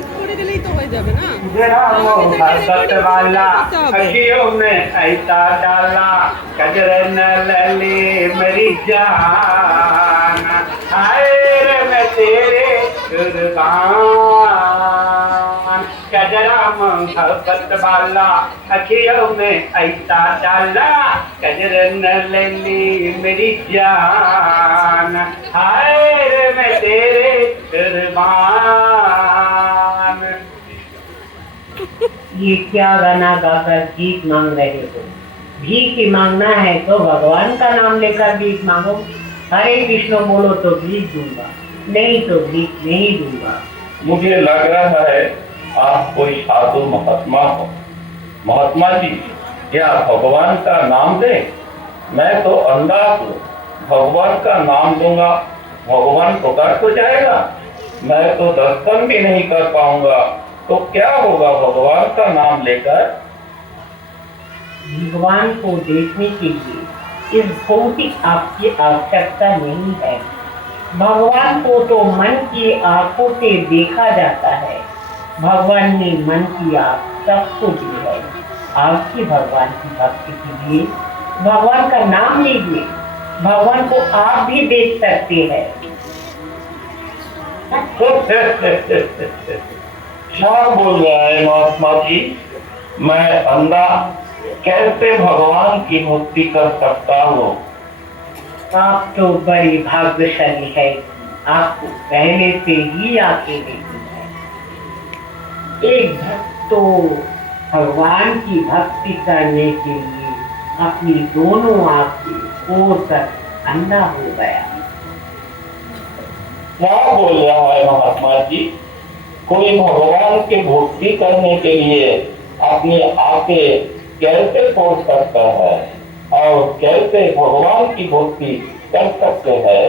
Click করে দিলেই তো হয়ে যাবে না? भगत वाला अखियों में ऐसा डाला कजर न लली मेरी जान हाय रे मैं तेरे कुर्बान कजरा मोहब्बत वाला अखियों में ऐसा डाला कजर न लली मेरी जान हाय रे मैं तेरे कुर्बान। ये क्या गाना गाकर भीख मांग रहे हो? भीख ही मांगना है तो भगवान का नाम लेकर भीख मांगो। हरे कृष्ण बोलो तो भीख दूंगा, नहीं तो भीख नहीं दूंगा। मुझे लग रहा है आप कोई साधु महात्मा हो। महात्मा जी, क्या भगवान का नाम दे? मैं तो अंधा हूँ, भगवान का नाम दूंगा भगवान पुकार तो जाएगा, मैं तो दर्शन भी नहीं कर पाऊंगा, तो क्या होगा भगवान का नाम लेकर? भगवान को देखने के लिए इस भौतिक आपकी आवश्यकता नहीं है। भगवान को तो मन की आंखों से देखा जाता है। भगवान ने मन की आंख सबको दी है। आपकी भगवान की भक्ति के लिए भगवान का नाम लीजिए, भगवान को आप भी देख सकते हैं। क्या बोल रहा है महात्मा जी? मैं अंधा कैसे भगवान की भक्ति कर सकता हूँ? आप तो बड़ी भाग्यशाली है, आपको पहले से ही आंखें देखी है। एक भक्त तो भगवान की भक्ति करने के लिए अपनी दोनों आंखें खोल कर अंधा हो गया। क्या बोल रहा है महात्मा जी? कोई भगवान की भक्ति करने के लिए अपनी आंखें कैसे खोल सकता है और कैसे भगवान की भक्ति कर सकते हैं?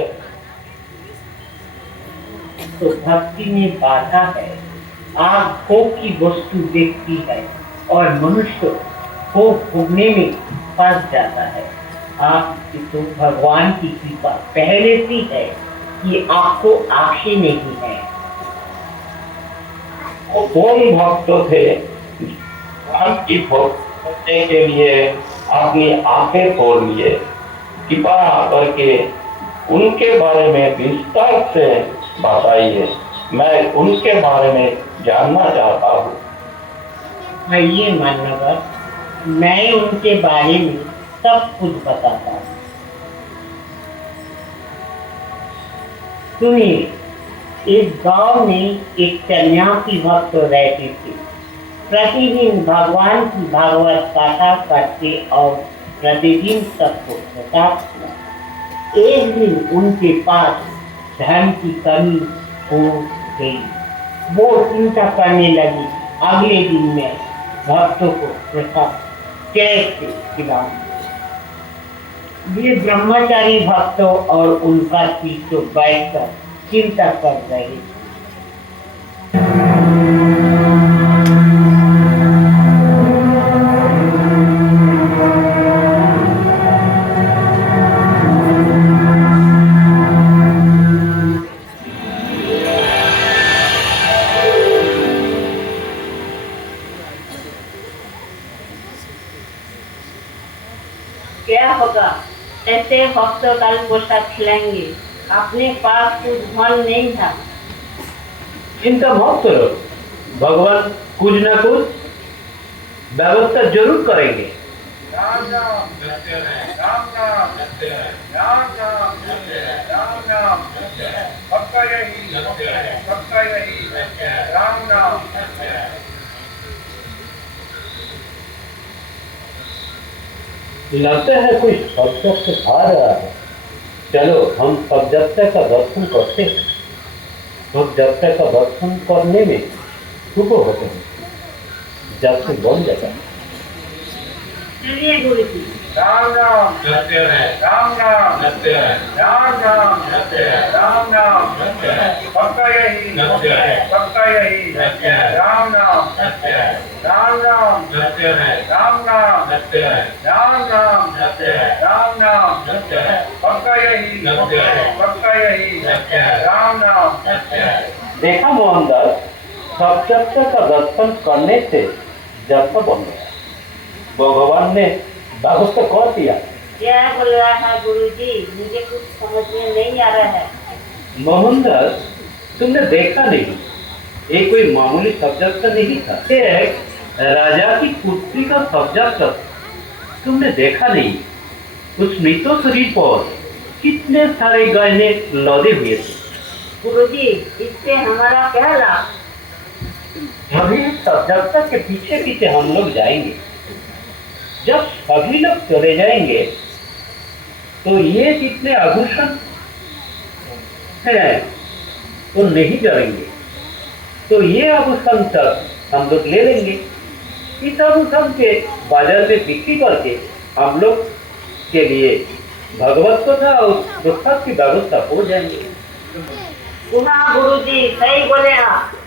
तो भक्ति में बाधा है। आंख भोग की वस्तु देखती है और मनुष्य भोग भोगने में फंस जाता है। आपकी तो भगवान की कृपा पहले से है कि आपको आंखें नहीं है। कौन भक्त थे भगवान की भक्ति करने के लिए अपनी आंखें खोल लिए? कृपा करके उनके बारे में विस्तार से बताइए, मैं उनके बारे में जानना चाहता हूँ। आइए मान्यवर, मैं उनके बारे में सब कुछ बताता हूँ। सुनिए, एक गांव में एक सन्यासी भक्त रहते थे। प्रतिदिन भगवान की भागवत कथा करते और प्रतिदिन सबको प्रसाद किया। एक दिन उनके पास धन की कमी हो गई। वो चिंता करने लगी, अगले दिन मैं भक्तों को प्रसाद कैसे खिलाऊं। ये ब्रह्मचारी भक्तों और उनका शिष्य बैठकर चिंता कर रहे थे। क्या होगा? ऐसे भक्त कल प्रसाद खिलाएंगे, अपने पास कुछ धन नहीं था। चिंता मत करो, भगवान कुछ न कुछ व्यवस्था जरूर करेंगे। राम नाम सत्य है, राम नाम सत्य है, राम नाम सत्य है, राम नाम सत्य है, पक्का यही सत्य है, पक्का यही सत्य है, राम नाम सत्य है। लगता है कोई सबसे आ रहा है। चलो हम सब जत्थे का दर्शन करते हैं। हम जत्थे का दर्शन करने में शुभ होते हैं, जत्थे बन जाता है। चलिए गुरु जी। राम नाम सत्य है, राम नाम सत्य है, राम नाम सत्य है, राम नाम सत्य है, पक्का यही सत्य है, पक्का यही सत्य है, राम नाम सत्य है, राम नाम सत्य है, राम नाम सत्य है, राम नाम सत्य है, राम नाम सत्य है, पक्का यही सत्य है, पक्का यही सत्य है, राम नाम सत्य है। देखा मोहनदास, सत्यत्य का दर्शन करने से जन्म बन गया। भगवान ने व्यवस्था कर दिया। क्या बोल रहा है गुरुजी? मुझे कुछ समझ में नहीं आ रहा है। मोहनदास, तुमने देखा नहीं, ये कोई मामूली सब्जेक्ट नहीं था। ये एक राजा की पुत्री का सब्जेक्ट। तुमने देखा नहीं, उस मृत शरीर पर कितने सारे गहने लदे हुए थे। गुरुजी, इससे हमारा क्या लाभ? अभी सब्जेक्ट के पीछे पीछे हम लोग जाएंगे। जब सभी लोग चले जाएंगे तो ये जितने आभूषण हैं वो नहीं जलेंगे, तो ये आभूषण सब हम लोग ले लेंगे। इस आभूषण के बाजार में बिक्री करके हम लोग के लिए भगवत कथा और प्रसाद की व्यवस्था हो जाएंगे। सुना गुरुजी, सही बोले आप।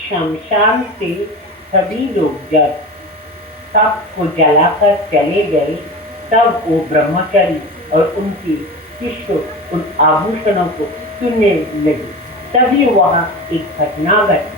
शमशान से सभी लोग जब सबको जलाकर चले गए, तब वो ब्रह्मचारी और उनके शिष्य उन आभूषणों को चुनने लगे। तभी वहां एक घटना घटी।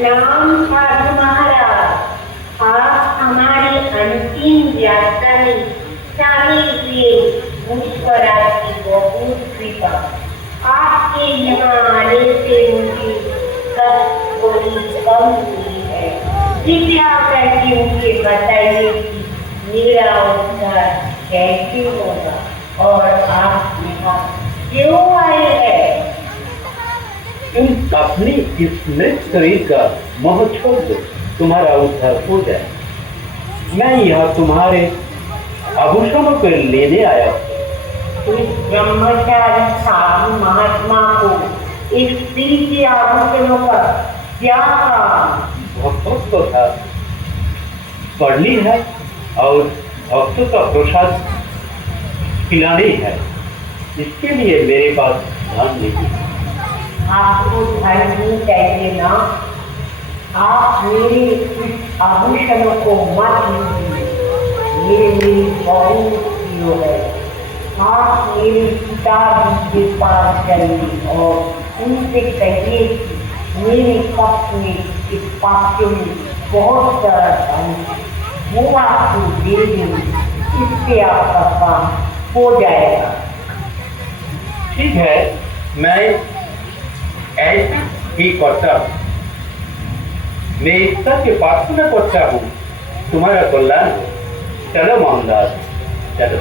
राम साधु महाराज, आप हमारी अंतिम यात्रा में शामिल हुए, मुझ पर आपकी बहुत कृपा। आपके यहाँ आने से मुझे कष्ट थोड़ी कम हुई है। कृपया करके मुझे बताइए कि मेरा उद्धार कैसे होगा और आप यहाँ क्यों आए हैं? तुम अपनी इस मृत शरीर का मोह छोड़ दो, तुम्हारा उद्धार हो जाए। मैं यहाँ तुम्हारे आभूषणों को लेने आया हूँ। इस ब्रह्मचारी साधु महात्मा को इस स्त्री के आभूषणों का क्या काम? भक्तों को था पढ़नी है और भक्तों का प्रसाद खिलानी है। इसके लिए मेरे पास धन नहीं। आपको धन नहीं चाहिए ना? आप मेरे इस आभूषणों को मत लीजिए। मेरी बहुत प्रिय है। आप मेरे पिताजी के पास चलिए और उनसे कहिए कि मेरे कक्ष में इस पात्र में बहुत सारा धन है, वो आपको दे देंगे। इससे आपका काम हो जाएगा। ठीक है, मैं ऐसा ही करता हूँ। मैं ईश्वर के प्रार्थना करता हूँ, तुम्हारा कल्याण हो। चलो मोहनदास, चलो।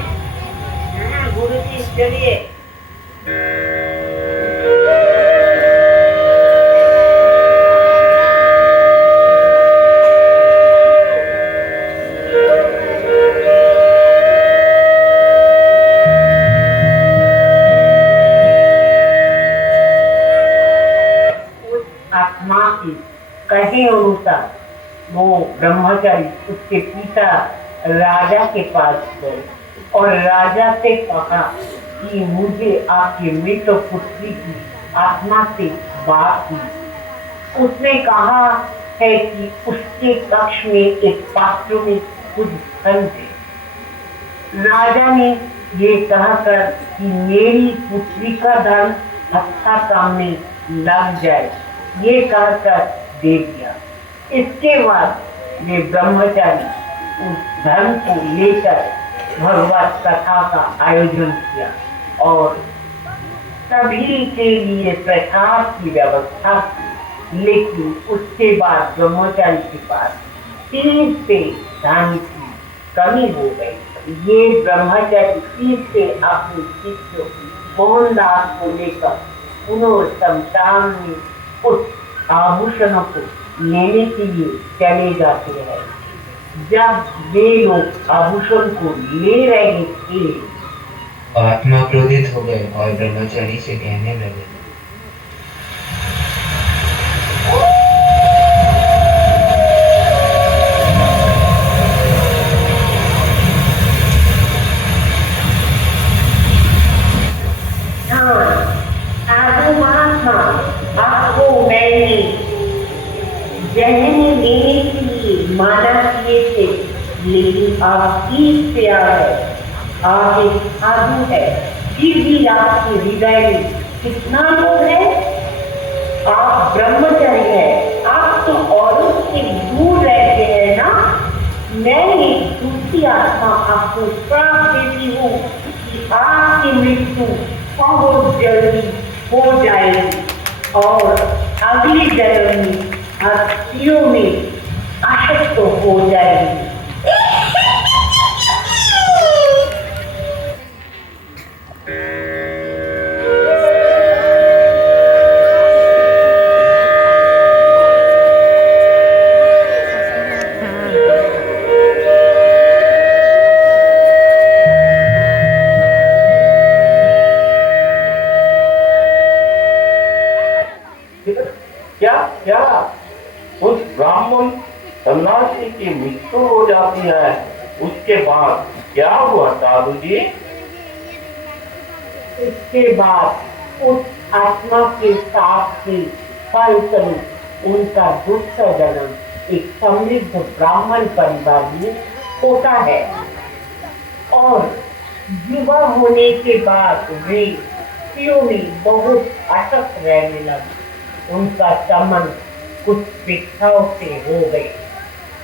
गुरु जी चलिए। आत्मा की कहे अनुसार वो ब्रह्मचारी उसके पिता राजा के पास गए और राजा से कहा कि मुझे आपकी मृत पुत्री की आत्मा से बात की। उसने कहा है कि उसके कक्ष में एक पात्र में कुछ धन है। राजा ने ये कहकर कि मेरी पुत्री का धन अच्छा काम में लग जाए, ये कहकर दे दिया। इसके बाद वे ब्रह्मचारी उस धन को लेकर भगवत कथा का आयोजन किया और सभी के लिए प्रसाद की व्यवस्था की। लेकिन उसके बाद ब्रह्मचारी के पास 30 से धन की कमी हो गई। ये ब्रह्मचारी फिर से अपने शिष्य मोहनदास को लेकर पुनः शमशान में उस आभूषणों को लेने के लिए चले जाते हैं। जब वे लोग आभूषण को ले रहे थे, आत्मा क्रोधित हो गए और ब्रह्मचारी से कहने लगे, आपको मैंने जहन लेने के लिए माना किए थे, लेकिन आप ठीक से आ गए। आप एक साधु है, फिर भी आपके हृदय में कितना लोभ है। आप ब्रह्मचारी है, आप तो औरों से दूर रहते हैं ना। मैं एक दूसरी आत्मा आपको श्राप देती हूँ कि आपकी मृत्यु बहुत जल्दी हो जाएगी और अगली जन्म में अस्थियों में आसक्त हो जाएगी। क्या क्या उस ब्राह्मण सन्यासी की मृत्यु हो जाती है, उसके बाद क्या हुआ साधु जी? इसके बाद उस आत्मा के साथ ही फलस्वरूप उनका दूसरा जन्म एक समृद्ध ब्राह्मण परिवार में होता है और युवा होने के बाद वे स्त्रियों में बहुत आसक्त रहने लगे। उनका संबंध कुछ भिक्षाओं से हो गए।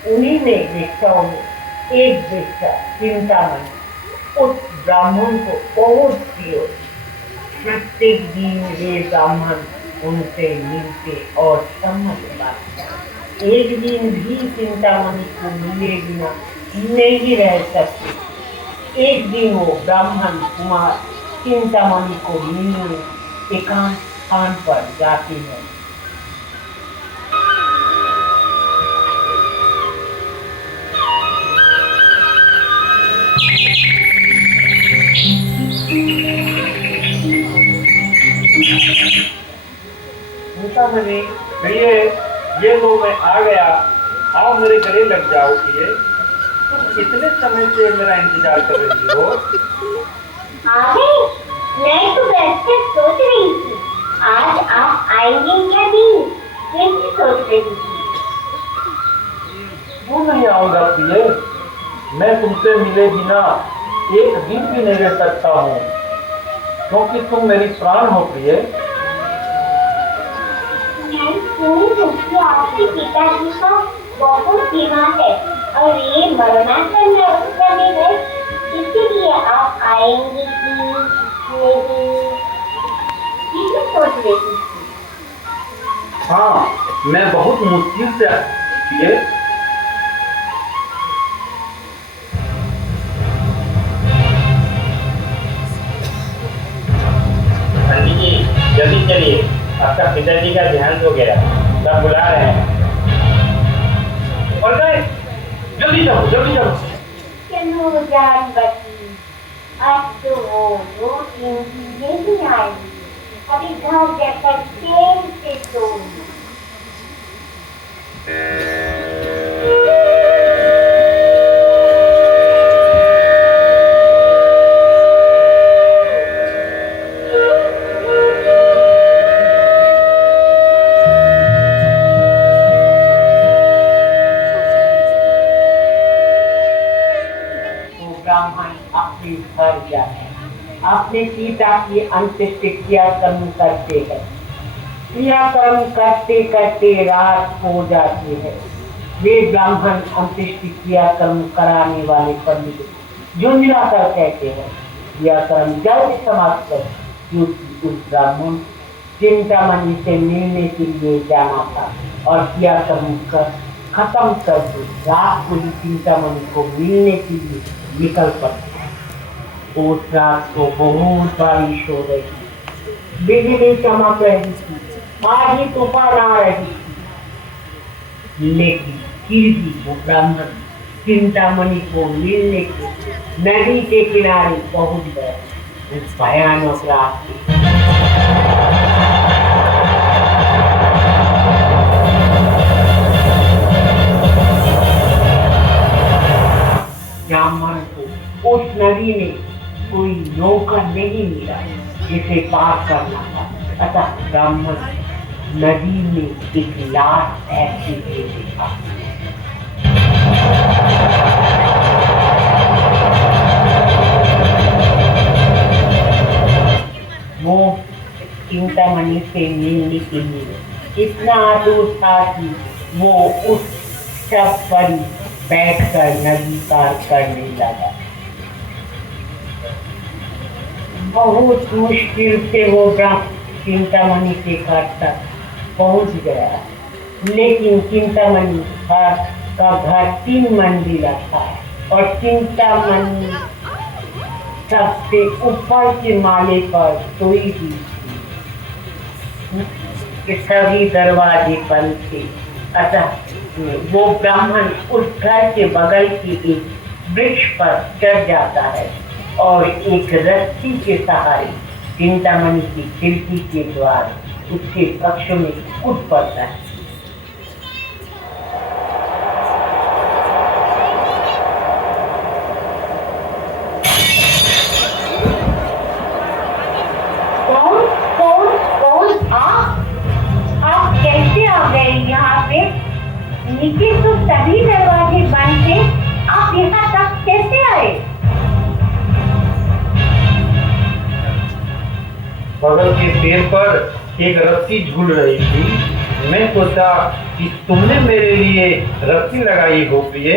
उन्हीं ने भिक्षाओं में एक भिक्षा चिंतामणि उस ब्राह्मण को बहुत प्रिय। प्रत्येक दिन वे ब्राह्मण उनसे मिलते और सम्मत बात। एक दिन भी चिंतामणि को मिले बिना नहीं रह सकते। एक दिन वो ब्राह्मण कुमार चिंतामणि को मिलने एकांत स्थान पर जाते हैं। चिंतामणि, ये लो मैं आ गया, आओ मेरे गले लग जाओ। ये तुम कितने समय से मेरा इंतजार कर रही हो? मैं तो बैठकर सोच रही थी, आज आप आएंगे क्या नहीं, यही सोच रही थी। क्यों नहीं आऊंगा प्रिय? मैं तुमसे मिले बिना एक दिन भी नहीं रह सकता हूँ, क्योंकि तुम मेरी प्राण हो प्रिय। मैं सुनी हूँ कि आपके पिताजी का बहुत दिमाग है और ये मरणासन्न अवस्था में है, इसीलिए आप आएंगे कि नहीं, यही सोच रही थी। हाँ, मैं बहुत मुश्किल से प्रिय। पंडित जी जल्दी चलिए, आपका पिताजी का देहांत हो गया, सब बुला रहे हैं। और गए, जल्दी जाओ जल्दी जाओ। चलो जान बची, आज तो वो 2-3 दिन नहीं आएंगी, अभी घर जाकर चैन से सोऊंगी। अपने घर जाए, अपने पिता की अंत्येष्टि क्रियाक्रम करते हैं। क्रियाक्रम करते करते रात हो जाती है। वे ब्राह्मण अंत्येष्टि क्रियाक्रम कराने वाले पंडित झुंझुला कर कहते हैं, क्रियाक्रम जल्द समाप्त कर, क्योंकि उस ब्राह्मण चिंतामणि से मिलने के लिए जाना था और क्रियाक्रम कर खत्म कर दो। रात को ही चिंतामणि को मिलने के लिए निकल पड़े। उस रात को बहुत बारिश हो रही थी, बिजली चमक रही थी, आंधी तूफान आ रही थी। लेकिन फिर भी वो ब्राह्मण चिंतामणि को मिलने के नदी के किनारे पहुंच गए। उस भयानक रास्ते ब्राह्मण को उस नदी में कोई नौका नहीं मिला जिसे पार करना था। अतः ब्राह्मण नदी में एक लाश तैरती हुई देखा। वो चिंतामणि से मिलने के लिए इतना आतुर था कि वो उस शव पर बैठकर नदी पार करने लगा। बहुत मुश्किल से वो चिंतामणि के घाट तक पहुंच गया, लेकिन चिंतामणि का घर 3 मंजिला था और चिंतामणि सबसे ऊपर के माले पर सोई हुई थी। सभी दरवाजे बंद थे। अतः वो ब्राह्मण उस घर के बगल के एक वृक्ष पर चढ़ जाता है और एक रस्सी के सहारे चिंतामणि की खिड़की के द्वार उसके कक्ष में कूद पड़ता है। कौन कौन कौन आप कैसे आ गए यहाँ पे? नीचे तो सभी दरवाजे बंद थे, आप यहाँ तक कैसे आए? बगल के पेड़ पर एक रस्सी झूल रही थी। मैं सोचा कि तुमने मेरे लिए रस्सी लगाई हो प्रिय,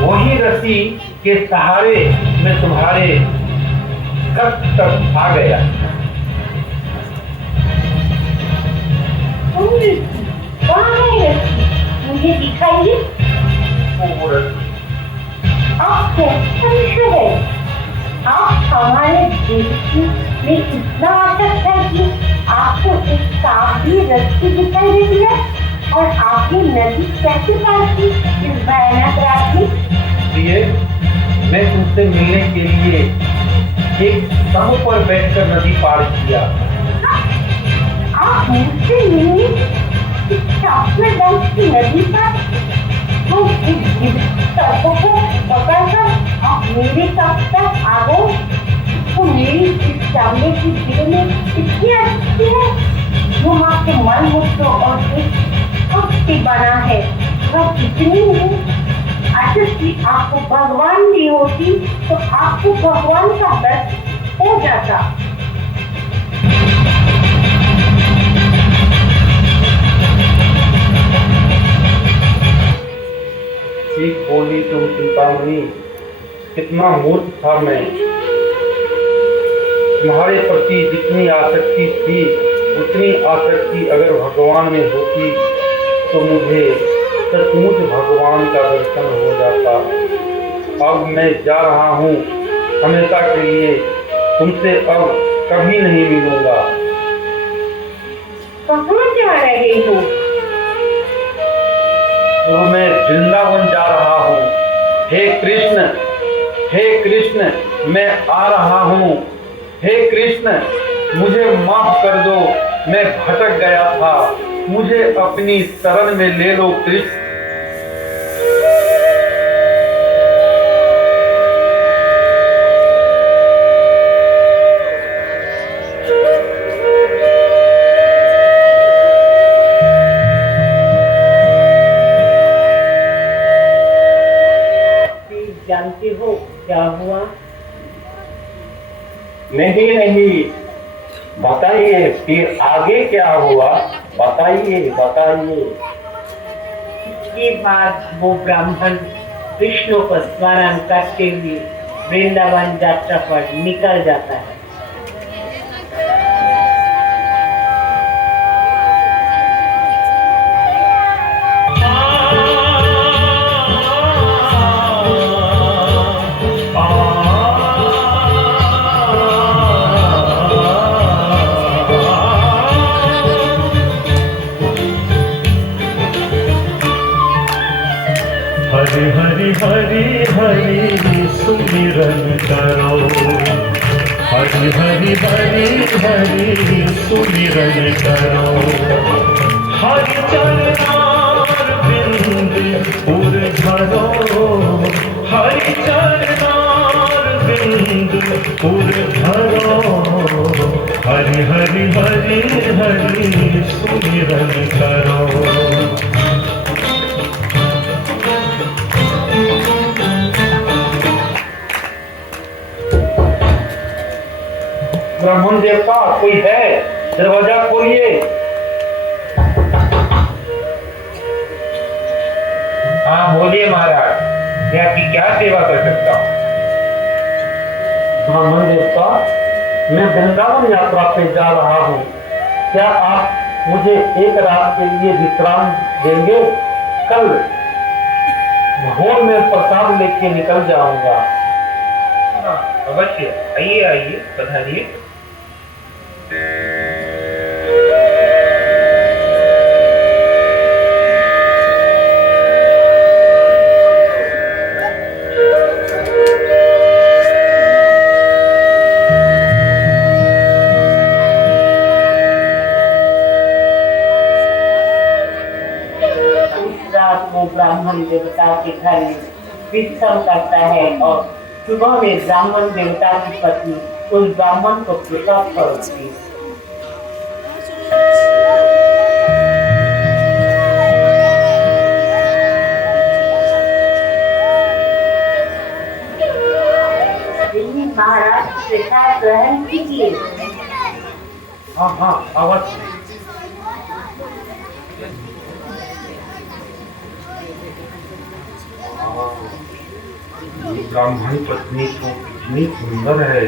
वही रस्सी के सहारे मैं तुम्हारे कक्ष तक आ गया। कहाँ है रस्सी? मुझे दिखाइए। वो रस्सी आप कैसे मनुष्य है? आप हमारे देश में इतना आसक्त है कि आपको एक सांप भी रस्सी दिखाई देती है और आपने नदी कैसे पार की इस भयानक रात में? प्रिय, मैं तुमसे मिलने के लिए एक समूह पर बैठकर नदी पार किया। आप मुझसे मिलने इस शाश्वत रंग की नदी पर तो इस सड़कों को पकड़कर आप मेरे कक्ष तक आ गए। तो मेरी इस चावले की दिल में इतनी अच्छी है जो आपके मन मुद्दों और से बना है, वह कितनी है। अच्छा कि आपको भगवान भी होती तो आपको भगवान का दर्शन हो जाता। ठीक बोली तुम चिंतामणि, कितना मूर्ख था मैं। तुम्हारे प्रति जितनी आसक्ति थी उतनी आसक्ति अगर भगवान में होती तो मुझे सचमुच भगवान का दर्शन हो जाता। अब मैं जा रहा हूँ, हमेशा के लिए तुमसे अब कभी नहीं मिलूंगा। कहाँ जा रहे हो? तो मैं वृंदावन जा रहा हूँ। हे कृष्ण, हे कृष्ण, मैं आ रहा हूँ। हे कृष्ण, मुझे माफ कर दो, मैं भटक गया था, मुझे अपनी शरण में ले लो कृष्ण। जानते हो क्या हुआ? नहीं, बताइए फिर आगे क्या हुआ, बताइए बताइए। इसके बाद वो ब्राह्मण विष्णु को स्मरण करते हुए वृंदावन यात्रा पर निकल जाता है। करो। हरि हरि हरि हरि सुमिरन करो। हरि चरणार बिंद उर धरो। हरि चरणार बिंद उर धरो। हरि हरि हरि हरि सुमिरन करो। ब्राह्मण देवता कोई है? दरवाजा खोलिए। हाँ बोलिए महाराज, मैं आपकी क्या सेवा कर सकता हूँ? ब्राह्मण देवता, मैं वृंदावन यात्रा पे जा रहा हूँ। क्या आप मुझे एक रात के लिए विश्राम देंगे? कल भोर में प्रसाद लेके निकल जाऊंगा। हाँ, अवश्य। आइए आइए, पधारिए। उस रात को ब्राह्मण देवता के घर में विश्राम करता है और सुबह में ब्राह्मण देवता की पत्नी उस ब्राह्मण को प्रसव करती है। महाराज प्रसाद ग्रहण कीजिए। हाँ हाँ अवश्य। ब्राह्मण पत्नी तो कितनी सुंदर है।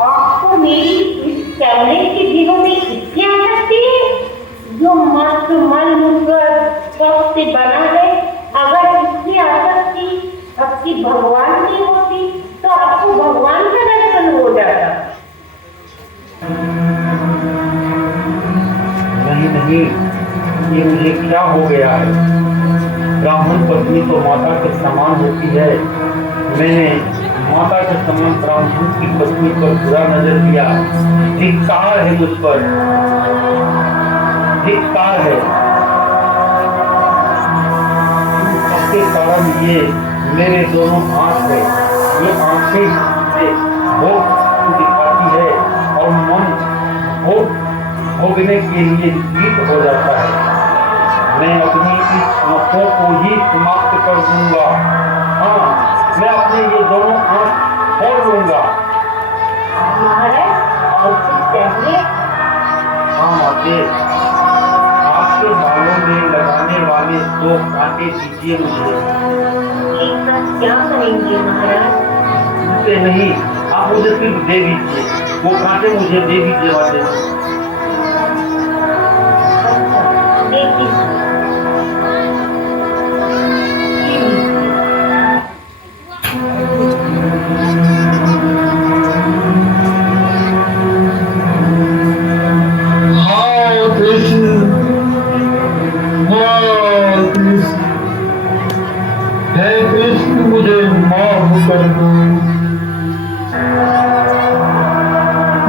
आपको मेरी इस चलने के दिनों में इतनी आसक्ति है जो मस्त मन मुकर कब से बना है। अगर इसकी आसक्ति आपकी भगवान की होती तो आपको भगवान का दर्शन हो जाता। नहीं नहीं, ये मुझे क्या हो गया है? ब्राह्मण पत्नी तो माता के समान होती है। मैंने माता के समान ब्राह्मण की पत्नी पर बुरा नजर दिया। धिक्कार है मुझ पर, धिक्कार है। इसके कारण ये मेरे दोनों आंख है, ये आंखें से भोग दिखाती है और मन भोग भोगने के लिए गीत हो जाता है। मैं अपनी इस आंखों को ही समाप्त कर दूंगा। हाँ, मैं अपने ये दोनों आंख फोड़ लूंगा। महाराज और कुछ चाहिए? हाँ माते, आपके बालों में लगाने वाले 2 कांटे दीजिए मुझे। एक साथ क्या करेंगे महाराज? उसे नहीं, आप मुझे सिर्फ दे दीजिए। वो कांटे मुझे दे दीजिए वाले। देखिए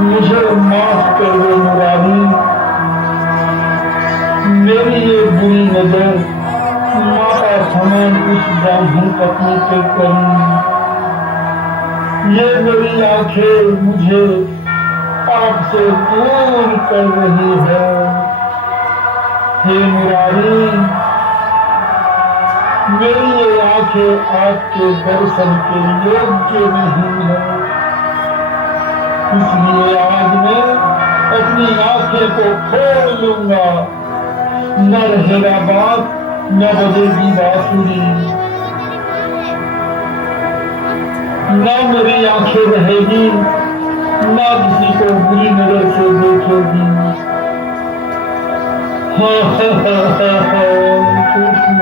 मुझे माफ कर दो मुरारी। मेरी ये बुरी नजर माता समान उस ब्राह्मण पत्नी पे पड़ी। ये मेरी आंखें मुझे आपसे दूर कर रही है। हे मुरारी, मेरी ये आंखें आपके दर्शन के योग्य नहीं है। इसलिए आज मैं अपनी आंखें को खोल लूंगा। न रहेगा बात, न बजेगी बांसुरी। न मेरी आंखें रहेगी, न किसी को बुरी नजर से देखेगी। कृष्ण।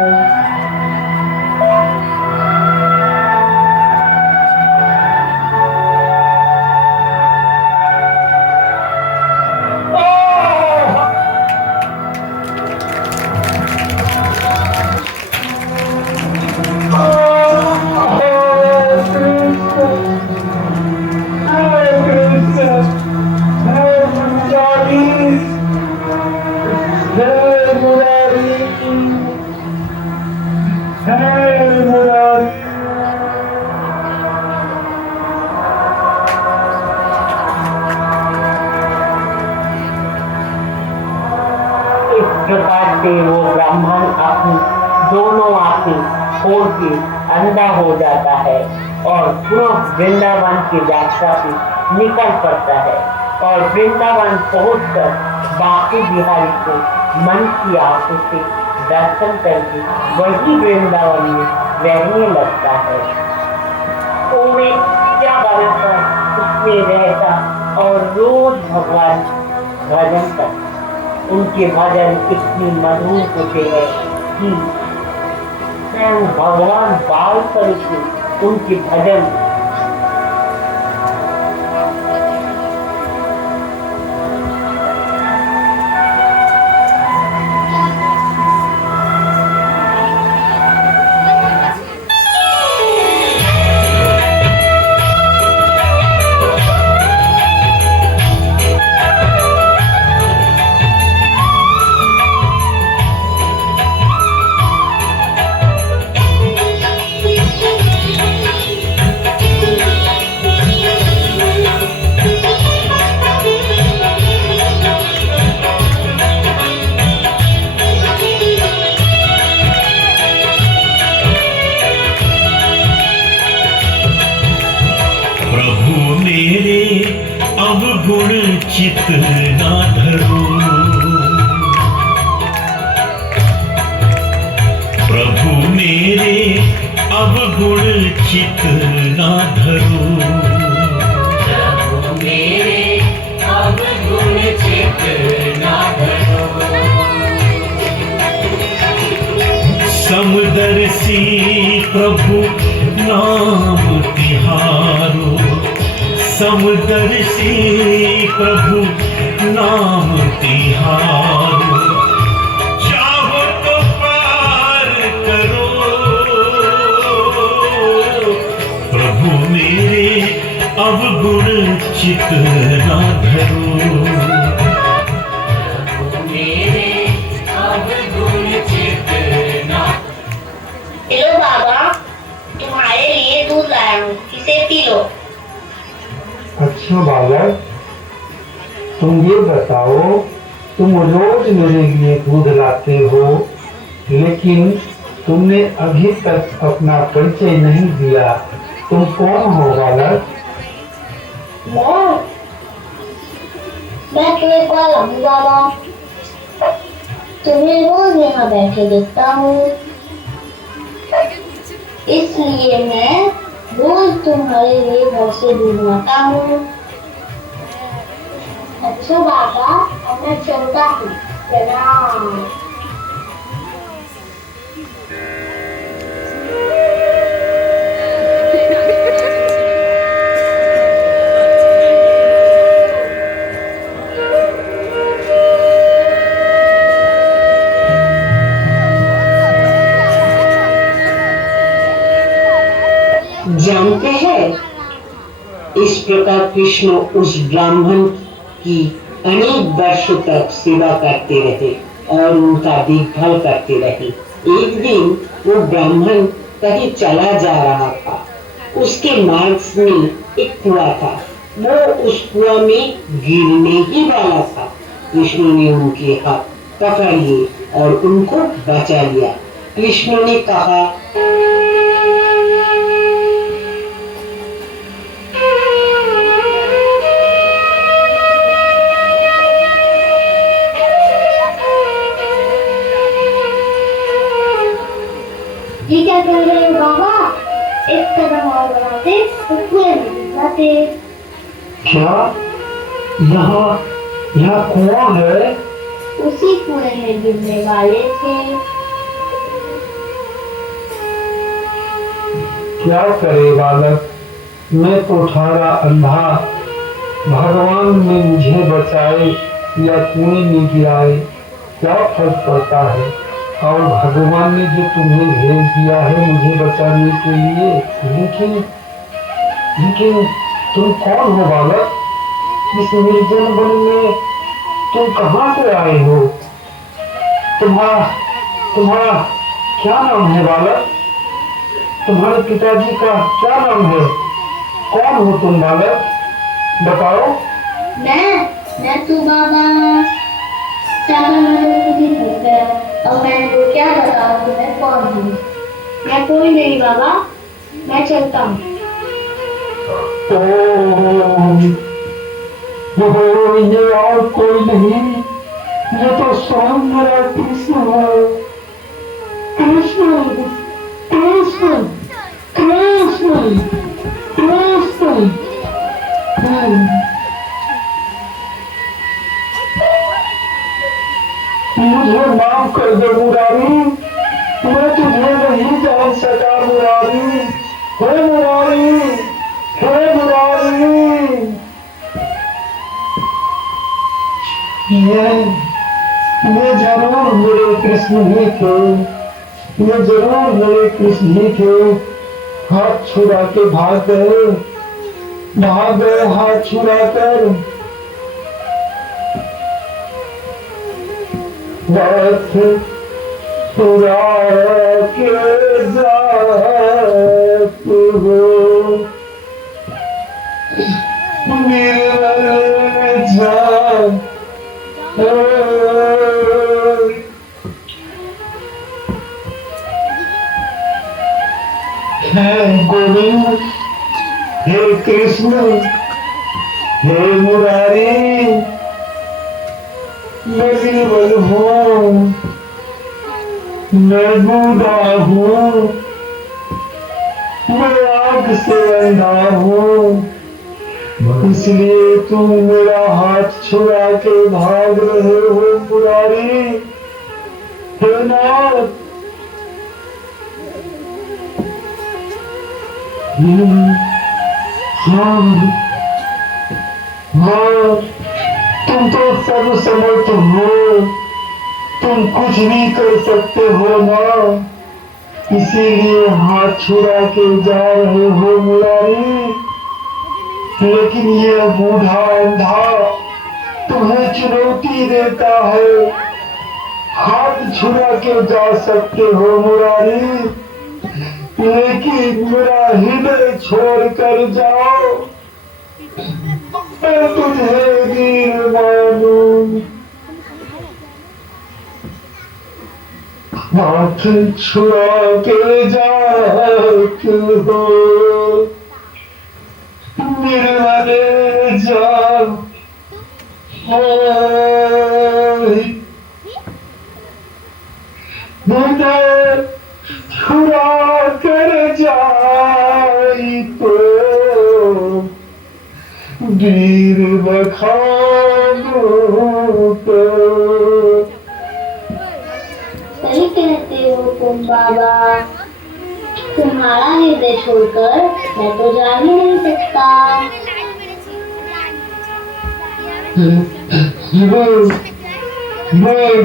Oh! से वो ब्राह्मण अपनी दोनों आंखें खोल के अंधा हो जाता है और पुनः वृंदावन की यात्रा पे निकल पड़ता है और वृंदावन पहुंचकर बाकी बिहारी को मन की आंखों से दर्शन करके वही वृंदावन में रहने लगता है। उन्हें क्या बनाकर उसमें रहता और रोज भगवान भजन करता। उनके भजन इतनी मधुर होते हैं कि मैं भगवान बाल स्वरूप उनके भजन अवगुण चित ना धरो, प्रभु मेरे अवगुण चित ना धरो, प्रभु मेरे अवगुण चित ना धरो। समदर्शी प्रभु नाम तिहारो, समदर्शी प्रभु नाम तिहारो, चाहो तो पार करो, प्रभु मेरे अवगुण चित ना धरो, प्रभु मेरे अवगुण चित ना। लो बाबा, तुम्हारे लिए दूध लाया हूँ, इसे पी लो। अच्छा बालक, तुम ये बताओ, तुम रोज मेरे लिए दूध लाते हो, लेकिन तुमने अभी तक अपना परिचय नहीं दिया। तुम कौन हो बालक? मैं केवल हूँ बाबा, तुम्हें रोज यहाँ बैठे देखता हूँ, इसलिए मैं रोज तुम्हारे लिए घर से दूध लाता हूँ। अच्छा बाबा, अब मैं चलता हूँ। प्रणाम। जानते हैं, इस प्रकार कृष्ण उस ब्राह्मण की अनेक वर्षों तक सेवा करते रहे और उनका देखभाल करते रहे। एक दिन वो ब्राह्मण कहीं चला जा रहा था, उसके मार्ग में एक कुआं था, वो उस कुआं में गिरने ही वाला था। कृष्ण ने उनके हाथ पकड़ लिए और उनको बचा लिया। कृष्ण ने कहा, ये क्या कर रहे हो बाबा? एक कदम और बढ़ाते तो कुएं में गिर जाते। क्या यहाँ कुआं है? उसी कुएं में गिरने वाले थे। क्या करे बालक, मैं तो ठाड़ा अंधा, भगवान ने मुझे बचाए या कुएं में गिराए, क्या फर्क पड़ता है? और भगवान ने जो तुम्हें भेज दिया है मुझे बचाने के लिए, लेकिन तुम कौन हो बालक? इस निर्जन वन में तुम कहाँ से आए हो? तुम्हारा क्या नाम है बालक? तुम्हारे पिताजी का क्या नाम है? कौन हो तुम बालक? बताओ। मैं तो बाबा 4 दिन हो गया। अब मैं इनको क्या बताऊं कि मैं कौन हूँ? मैं कोई नहीं बाबा, मैं चलता हूँ। ये और कोई नहीं, ये तो स्वयं मेरा कृष्ण है। कृष्ण कृष्ण कृष्ण कृष्ण। मुझे माफ कर दे मुरारी, मैं तुझे नहीं जान सका मुरारी। हे मुरारी, हे मुरारी। ये जरूर मेरे कृष्ण ही थे, ये जरूर मेरे कृष्ण ही थे। हाथ छुड़ा के भाग गए हाथ छुड़ा कर। हाथ छुड़ा के जात हो मेरे जान। हे गोविंद, हे कृष्ण, हे मुरारी, मैं निर्बल हूँ, मैं बूढ़ा हूँ, मैं आँख से अंधा हूँ, इसलिए तुम मेरा हाथ छुड़ा के भाग रहे हो मुरारी। हे नाथ, हाँ, तुम तो सब समर्थ हो, तुम कुछ भी कर सकते हो ना, इसीलिए हाथ छुड़ा के जा रहे हो मुरारी। लेकिन ये बूढ़ा अंधा तुम्हें चुनौती देता है, हाथ छुड़ा के जा सकते हो मुरारी, लेकिन मेरा हृदय छोड़ कर जाओ, मैं तुझे वीर मानूं। हाथ छुड़ा के जाते हो मेरे जा, छुड़ा कर जाई तो वीर बखानों को। सही कहते हो तुम बाबा, तुम्हारा हृदय छोड़कर मैं तो जा ही नहीं सकता।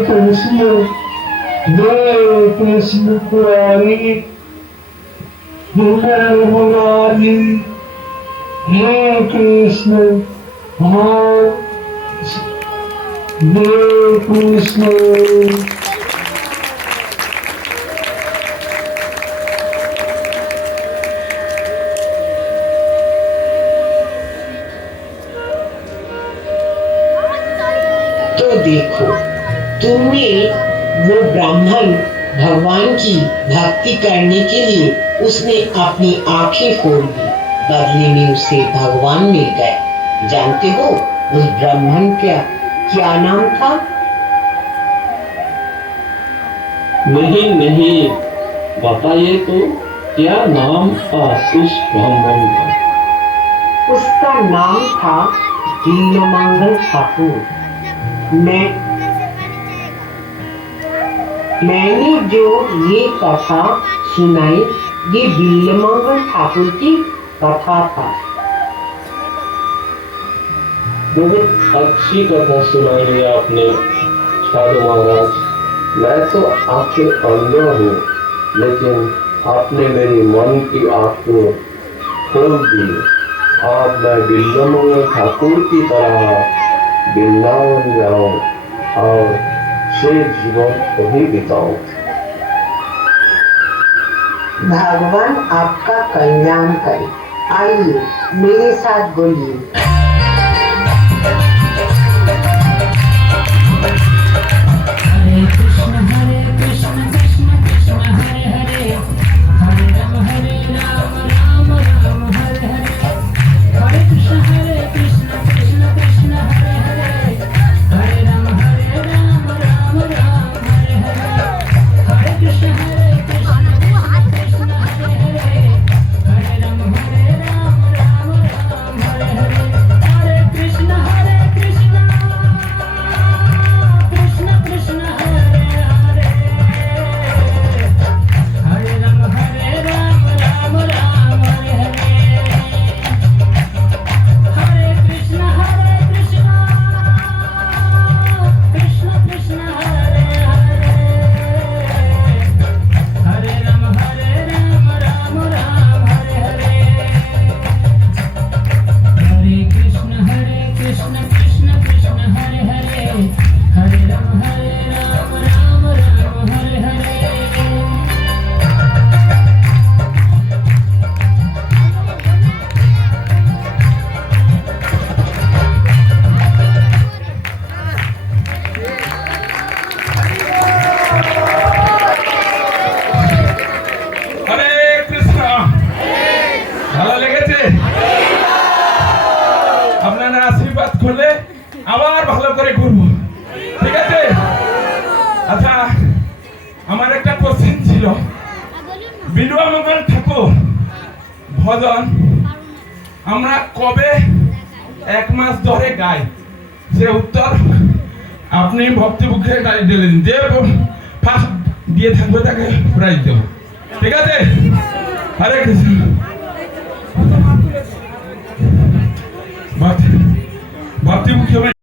कृष्ण मुरारी, मुरारी, हे कृष्ण, हाँ हे कृष्ण। तो देखो, तुम्हें वो ब्राह्मण भगवान की भक्ति करने के लिए उसने अपनी आंखें खोल दी, बदले में उसे भगवान मिल गए। जानते हो उस ब्राह्मण का क्या नाम था? नहीं, बताइए तो क्या नाम था उस ब्राह्मण का? उसका नाम था बिल्वमंगल ठाकुर। मैंने जो ये कथा सुनाई, ये बिल्वमंगल ठाकुर की कथा था। बहुत अच्छी कथा सुनाई आपने साधु महाराज। मैं तो आंखें अंधा हूँ, लेकिन आपने मेरी मन की आंख को खोल दी। अब मैं बिल्वमंगल ठाकुर की तरह वृंदावन जाऊं और से जीवन कभी बिताऊं। भगवान आपका कल्याण करे। आइए मेरे साथ बोलिए। हरे कृष्ण করে করব, ঠিক আছে? আচ্ছা, আমার একটা কোশ্চেন ছিল, বিলুয়া মঙ্গল ঠাকুর ভজন আমরা কবে 1 মাস ধরে গাই? সে উত্তর আপনি ভক্তিমুখে দিলেন, যে ফার্স্ট দিয়ে থাকবে তাকে প্রাইজ দেব, ঠিক আছে? হরে কৃষ্ণ। ভক্তিমুখী